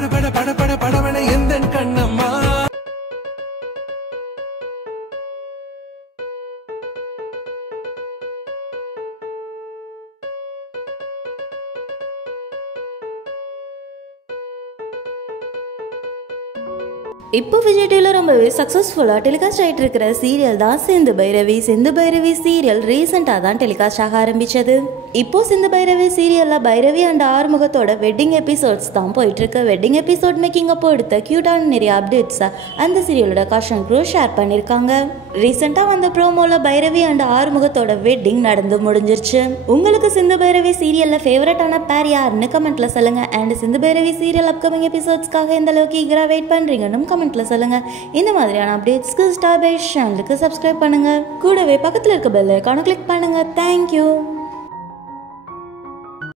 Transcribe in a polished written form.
பட பட பட பட படவன எந்த கண்ணம்மா. இப்போ விஜய் டிவியில் ரொம்பவே சக்ஸஸ்ஃபுல்லாக டெலிகாஸ்ட் ஆகிட்டு இருக்கிற சீரியல் தான் சிந்து பைரவி. சிந்து பைரவி சீரியல் ரீசெண்டாக தான் டெலிகாஸ்ட் ஆக ஆரம்பித்தது. இப்போ சிந்து பைரவி சீரியலில் பைரவி அண்ட் ஆறுமுகத்தோட வெட்டிங் எபிசோட்ஸ் தான் போயிட்டுருக்கு. வெட்டிங் எபிசோட் மேக்கிங் அப்போ எடுத்த க்யூட்டான நிறைய அப்டேட்ஸை அந்த சீரியலோட காஸ்டியூம் க்ரூ ஷேர் பண்ணியிருக்காங்க. ரீசெண்டாக வந்த ப்ரோமோவில் பைரவி அண்ட் ஆறுமுகத்தோட வெட்டிங் நடந்து முடிஞ்சிருச்சு. உங்களுக்கு சிந்து பைரவி சீரியலில் ஃபேவரட்டான பேர் யாருன்னு கமெண்ட்டில் சொல்லுங்கள். And Sindhu Bhairavi serial upcoming எபிசோட்ஸ்க்காக எந்த அளவுக்கு ஈகராக வெயிட் பண்ணுறீங்கன்னு கமெண்ட்ல சொல்லுங்க. இந்த மாதிரியான அப்டேட்ஸ்க்கு ஸ்டார் பை சேனலுக்கு சப்ஸ்கிரைப் பண்ணுங்க. கூடவே பக்கத்தில் இருக்க பெல் ஐகானை கிளிக் பண்ணுங்க. தேங்க்யூ.